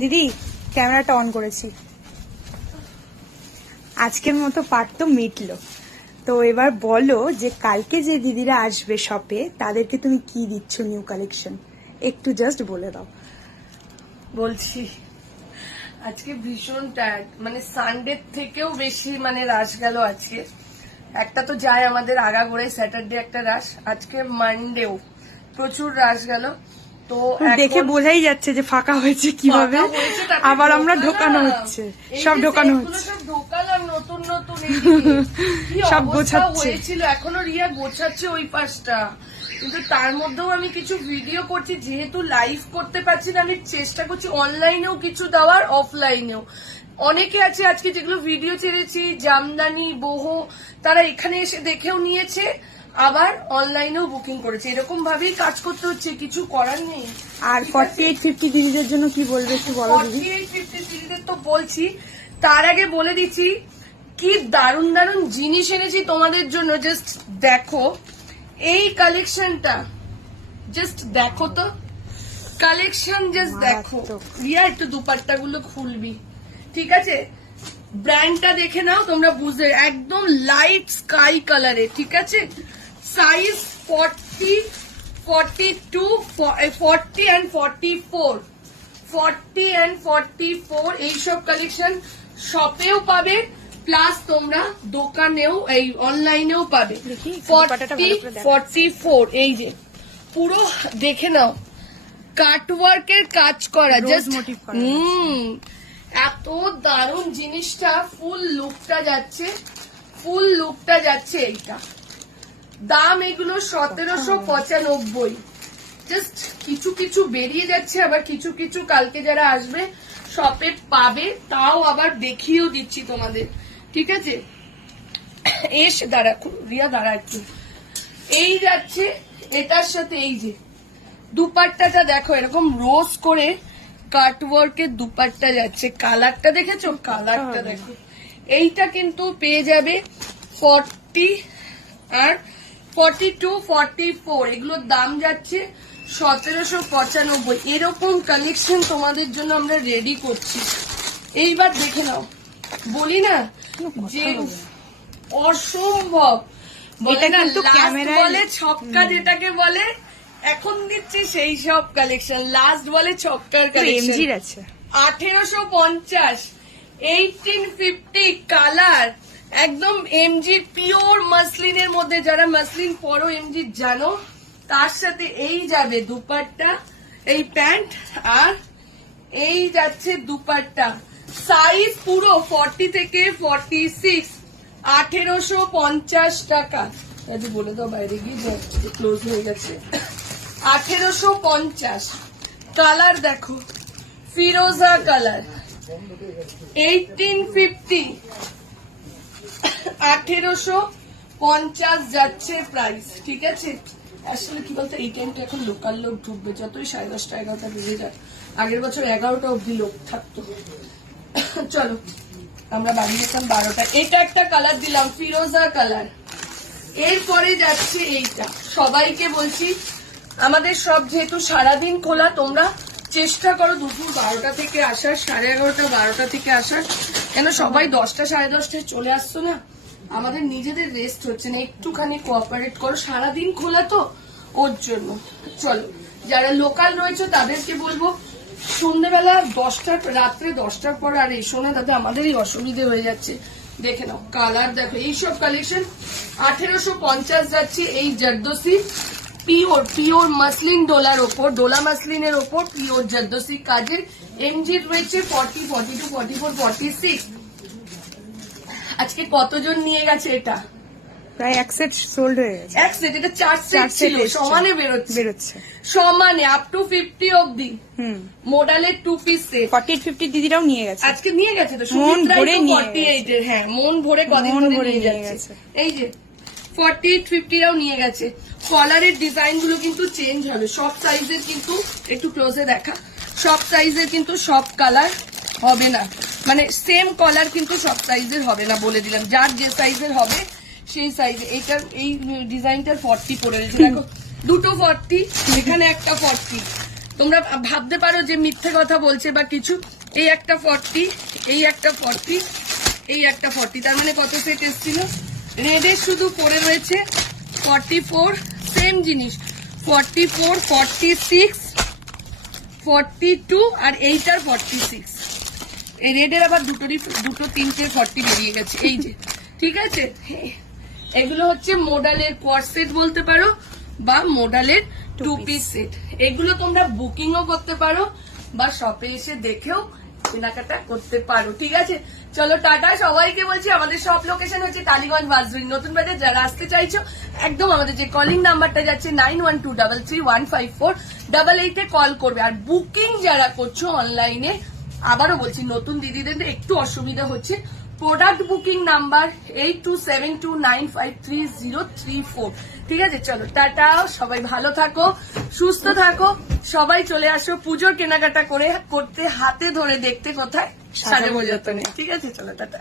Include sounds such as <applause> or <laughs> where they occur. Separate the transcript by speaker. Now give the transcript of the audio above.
Speaker 1: দিদি, ক্যামেরাটা অন করেছি। আজকের মতো পার্ট তো মিটলো। তো এবার বলো যে, কালকে যে দিদিরা আসবে শপে তাদেরকে তুমি কি দিচ্ছ নিউ কালেকশন একটু জাস্ট বলে দাও।
Speaker 2: বলছি, আজকে ভীষণ টায়ার্ড মানে সানডে থেকেও বেশি মানে রাশ গেল আজকে। একটা তো যায় আমাদের আগাগোড়ায় স্যাটারডে একটা রাশ আজকে মানডেও প্রচুর রাশ গেল। তো
Speaker 1: দেখে বোঝাই যাচ্ছে যে ফাঁকা হয়েছে কীভাবে। আবার আমরা ঢোকানো হচ্ছে সব ঢোকানো হচ্ছে।
Speaker 2: ঢোকালাম নতুন নতুন <laughs>
Speaker 1: সব গোছাচ্ছে।
Speaker 2: হয়েছিল। এখনও রিয়া গোছাচ্ছে ওই পাশটা। কিন্তু তার মধ্যেও আমি কিছু ভিডিও করছি যেহেতু লাইভ করতে পারছি না আমি চেষ্টা করছি অনলাইনেও কিছু দেওয়ার অফলাইনেও অনেকে আছে আজকে যেগুলো ভিডিও ছেড়েছি জামদানি বহু তারা এখানে এসে দেখেও নিয়েছে। আবার অনলাইনেও বুকিং করেছে। এরকম ভাবেই কাজ করতে হচ্ছে কিছু করার নেই।
Speaker 1: আর ফর্টি এইট ফিফটি দিদিদের জন্য কি বলবে একটু বলো দিদি।
Speaker 2: 48, 50 সিরিজের তো বলছি তার আগে বলে দিচ্ছি কি দারুণ দারুণ জিনিস এনেছি তোমাদের জন্য জাস্ট দেখো। এই কালেকশনটা জাস্ট দেখো তো। কালেকশন জাস্ট দেখো। রিয়া একটু দুপাট্টা গুলো খুলবি। ঠিক আছে? ব্র্যান্ডটা দেখে নাও তোমরা বুঝে একদম লাইট স্কাই কালারে ঠিক আছে? Size forty forty two forty and forty four forty and forty four এইসব কালেকশন শপেও পাবে প্লাস তোমরা দোকানেও এই অনলাইনেও পাবে। ফর্টি। ফর্টি ফোর এই যে পুরো দেখে নাও কাটওয়ার্কের কাজ করা জাস্ট হুম এত দারুণ জিনিসটা ফুল লুকটা যাচ্ছে ফুল লুকটা যাচ্ছে এইটা। দাম এগুলো সতেরোশো পঁচানব্বই। জাস্ট কিছু কিছু বেরিয়ে যাচ্ছে আবার কিছু কিছু কালকে যারা আসবে শপে পাবে তাও আবার দেখিয়েও দিচ্ছি তোমাদের। ঠিক আছে? এস দাঁড়া রিয়া দাঁড়া একটু। এই যাচ্ছে এটার সাথে এই যে দুপাট্টাটা দেখো এরকম রোজ করে কাটওয়ার্কের দুপাট্টা যাচ্ছে। কালারটা দেখেছ? কালারটা দেখো। এইটা কিন্তু পেয়ে যাবে ফর্টি আর ফর্টি টু ফর্টি ফোর এগুলোর দাম যাচ্ছে সতেরোশো পঁচানব্বই। এরকম কালেকশন তোমাদের জন্য আমরা রেডি করছি। এইবার দেখে নাও। বলি না যে অসম্ভব। বলে না ছক্কা যেটাকে বলে এখন দিচ্ছি সেই সব কালেকশন লাস্ট বলে ছক্কার কালেকশন আঠেরোশো পঞ্চাশ এইটিন ফিফটি কালার একদম এমজি পিওর মাসলিনের মধ্যে, যারা মাসলিন পরো এমজি জানো, তার সাথে এই যাবে দুপাট্টা, এই প্যান্ট, আর এই যাচ্ছে দুপাট্টা। সাইজ পুরো ফর্টি থেকে ফর্টি সিক্স আঠেরোশো পঞ্চাশ টাকা। দাদি, বলে দাও বাইরে গিয়ে ক্লোজ হয়ে গেছে। আঠেরোশো পঞ্চাশ। কালার দেখো, ফিরোজা কালার এইটিন ফিফটি আঠেরোশো পঞ্চাশ যাচ্ছে প্রাইস ঠিক আছে? আসলে কি বলতো, এই টাইমটা এখন লোকাল লোক ঢুকবে, যতই সাড়ে দশটা এগারোটা বেজে যায় আগের বছর এগারোটা অব্দি লোক থাকতো। চলো, আমরা বাড়ি যেতাম বারোটা। এটা একটা কালার দিলাম, ফিরোজা কালার এরপরে যাচ্ছে এইটা। সবাইকে বলছি, আমাদের সব যেহেতু সারাদিন খোলা, তোমরা চেষ্টা করো দুপুর বারোটা থেকে আসার, সাড়ে এগারোটা বারোটা থেকে আসার। কেন সবাই দশটা সাড়ে দশটায় চলে আসছো না? আমাদের নিজেদের রেস্ট হচ্ছে না। একটুখানি কোঅপারেট করো। সারাদিন খোলা তো ওর জন্য। চলো, যারা লোকাল রয়েছে তাদেরকে বলব, সন্ধ্যেবেলা দশটার রাত্রে দশটার পর আর এসো না। তাতে আমাদেরই অসুবিধে হয়ে যাচ্ছে। দেখে নাও কালার দেখো। এইসব কালেকশন আঠেরোশো পঞ্চাশ যাচ্ছে এই জারদোসি। পিওর পিওর মাসলিন ডোলার ওপর ডোলা মাসলিনের ওপর পিওর জারদোসি কাজের এমজি রয়েছে forty forty two forty four forty six আজকে কতজন নিয়ে গেছে এটা?
Speaker 1: প্রায় এক সেট সোল্ড হয়ে গেছে।
Speaker 2: এক সেট এটা চার সেট ছিল সমানে বেরোচ্ছে।
Speaker 1: বেরোচ্ছে।
Speaker 2: সমানে আপ টু ফিফটি অব্দি
Speaker 1: হুম।
Speaker 2: মোডালের two piece set
Speaker 1: forty eight fifty দিদিরাও নিয়ে গেছে।
Speaker 2: আজকে নিয়ে গেছে তো
Speaker 1: মন ভরে
Speaker 2: ফর্টি এইট হ্যাঁ মন ভরে কদিন
Speaker 1: ভরে
Speaker 2: নিয়ে
Speaker 1: নিয়ে
Speaker 2: যাচ্ছে। এই যে ফর্টি ফিফটিরাও নিয়ে গেছে। কলারের ডিজাইনগুলো কিন্তু চেঞ্জ হবে। সব সাইজের কিন্তু একটু ক্লোজে দেখা। সব সাইজের কিন্তু সব কালার হবে না। মানে সেম কলার কিন্তু সব সাইজের হবে না বলে দিলাম। যার যে সাইজের হবে, সেই সাইজে এইটার, এই ডিজাইনটার ফর্টি পড়ে রয়েছে। দেখো, দুটো ফর্টি এখানে একটা ফর্টি তোমরা ভাবতে পারো যে মিথ্যে কথা বলছে বা কিছু। এই একটা ফর্টি এই একটা ফর্টি এই একটা ফর্টি তার মানে কত সেট এসেছিল? রেডের শুধু পড়ে রয়েছে ফর্টি ফোর সেম জিনিস। Forty four forty six forty two আর এইটার ফর্টি সিক্স এই রেডের আবার দুটোরই, দুটো, তিনটে ফর্টি বেরিয়ে গেছে, এই যে। ঠিক আছে? এগুলো হচ্ছে মোডালের কোয়ার সেট বলতে পারো বা মোডালের টু পিস সেট এগুলো তোমরা বুকিংও করতে পারো বা শপে এসে দেখেও কেনাকাটা করতে পারো, ঠিক আছে? চলো, টাটা, সবাইকে বলছি আমাদের সব লোকেশন হচ্ছে টালিগঞ্জ বাজরিং নতুন বাজার যারা আসতে চাইছো, একদম আমাদের যে কলিং নাম্বারটা যাচ্ছে নাইন কল করবে। আর বুকিং যারা করছ অনলাইনে আবারও বলছি, নতুন দিদিদের একটু অসুবিধা হচ্ছে। Product booking number eight two seven two nine five three zero three four ঠিক আছে চলো টাটা সবাই ভালো থাকো সুস্থ থাকো সবাই চলে আসো পুজোর কেনাকাটা করে করতে হাতে ধরে দেখতে কোথায়? সাজে বোঝাতে নেই ঠিক আছে চলো টাটা।